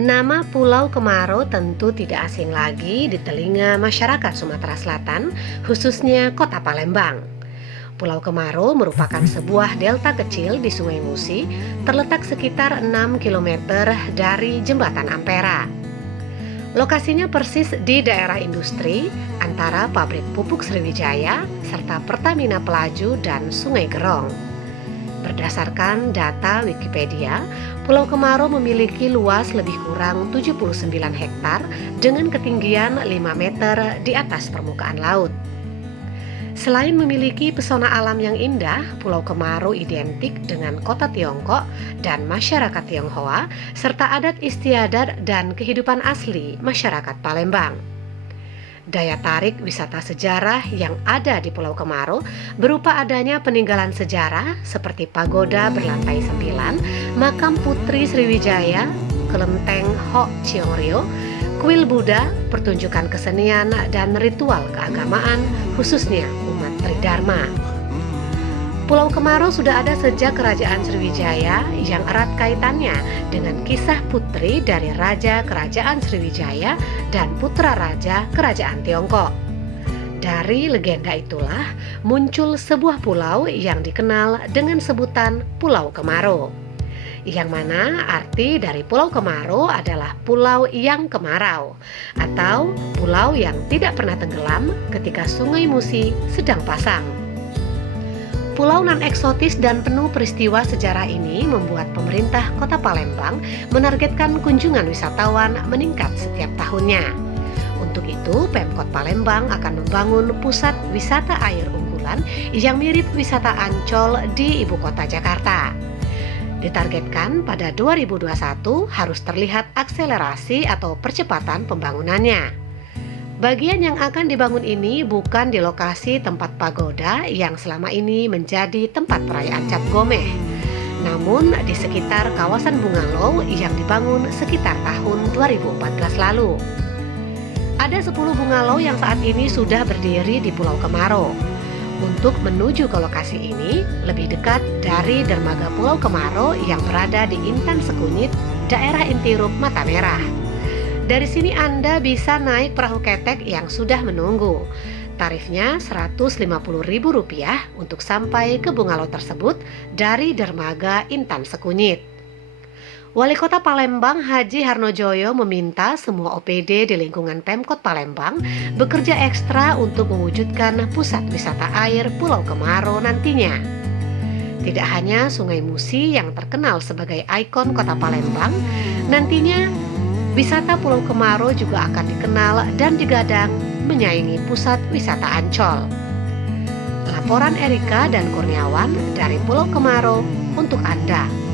Nama Pulau Kemaro tentu tidak asing lagi di telinga masyarakat Sumatera Selatan, khususnya Kota Palembang. Pulau Kemaro merupakan sebuah delta kecil di Sungai Musi, terletak sekitar 6 kilometer dari Jembatan Ampera. Lokasinya persis di daerah industri antara pabrik pupuk Sriwijaya serta Pertamina Pelaju dan Sungai Gerong. Berdasarkan data Wikipedia, Pulau Kemaro memiliki luas lebih kurang 79 hektar dengan ketinggian 5 meter di atas permukaan laut. Selain memiliki pesona alam yang indah, Pulau Kemaro identik dengan kota Tiongkok dan masyarakat Tionghoa, serta adat istiadat dan kehidupan asli masyarakat Palembang. Daya tarik wisata sejarah yang ada di Pulau Kemaro berupa adanya peninggalan sejarah seperti pagoda berlantai 9, makam Putri Sriwijaya, kelenteng Ho Chiong Rio, kuil Buddha, pertunjukan kesenian dan ritual keagamaan khususnya umat Tridharma. Pulau Kemaro sudah ada sejak Kerajaan Sriwijaya yang erat kaitannya dengan kisah putri dari Raja Kerajaan Sriwijaya dan Putra Raja Kerajaan Tiongkok. Dari legenda itulah muncul sebuah pulau yang dikenal dengan sebutan Pulau Kemaro, yang mana arti dari Pulau Kemaro adalah pulau yang kemarau atau pulau yang tidak pernah tenggelam ketika Sungai Musi sedang pasang. Pulau non-eksotis dan penuh peristiwa sejarah ini membuat pemerintah Kota Palembang menargetkan kunjungan wisatawan meningkat setiap tahunnya. Untuk itu, Pemkot Palembang akan membangun pusat wisata air unggulan yang mirip wisata Ancol di ibu kota Jakarta. Ditargetkan pada 2021 harus terlihat akselerasi atau percepatan pembangunannya. Bagian yang akan dibangun ini bukan di lokasi tempat pagoda yang selama ini menjadi tempat perayaan Cap Gomeh, namun di sekitar kawasan Bungalow yang dibangun sekitar tahun 2014 lalu. Ada 10 bungalow yang saat ini sudah berdiri di Pulau Kemaro. Untuk menuju ke lokasi ini lebih dekat dari dermaga Pulau Kemaro yang berada di Intan Sekunyit, daerah Intirup Mata Merah. Dari sini Anda bisa naik perahu ketek yang sudah menunggu. Tarifnya Rp150.000 untuk sampai ke bungalow tersebut dari dermaga Intan Sekunyit. Wali Kota Palembang Haji Harnojoyo meminta semua OPD di lingkungan Pemkot Palembang bekerja ekstra untuk mewujudkan pusat wisata air Pulau Kemaro nantinya. Tidak hanya Sungai Musi yang terkenal sebagai ikon Kota Palembang, nantinya wisata Pulau Kemaro juga akan dikenal dan digadang menyaingi pusat wisata Ancol. Laporan Erika dan Kurniawan dari Pulau Kemaro untuk Anda.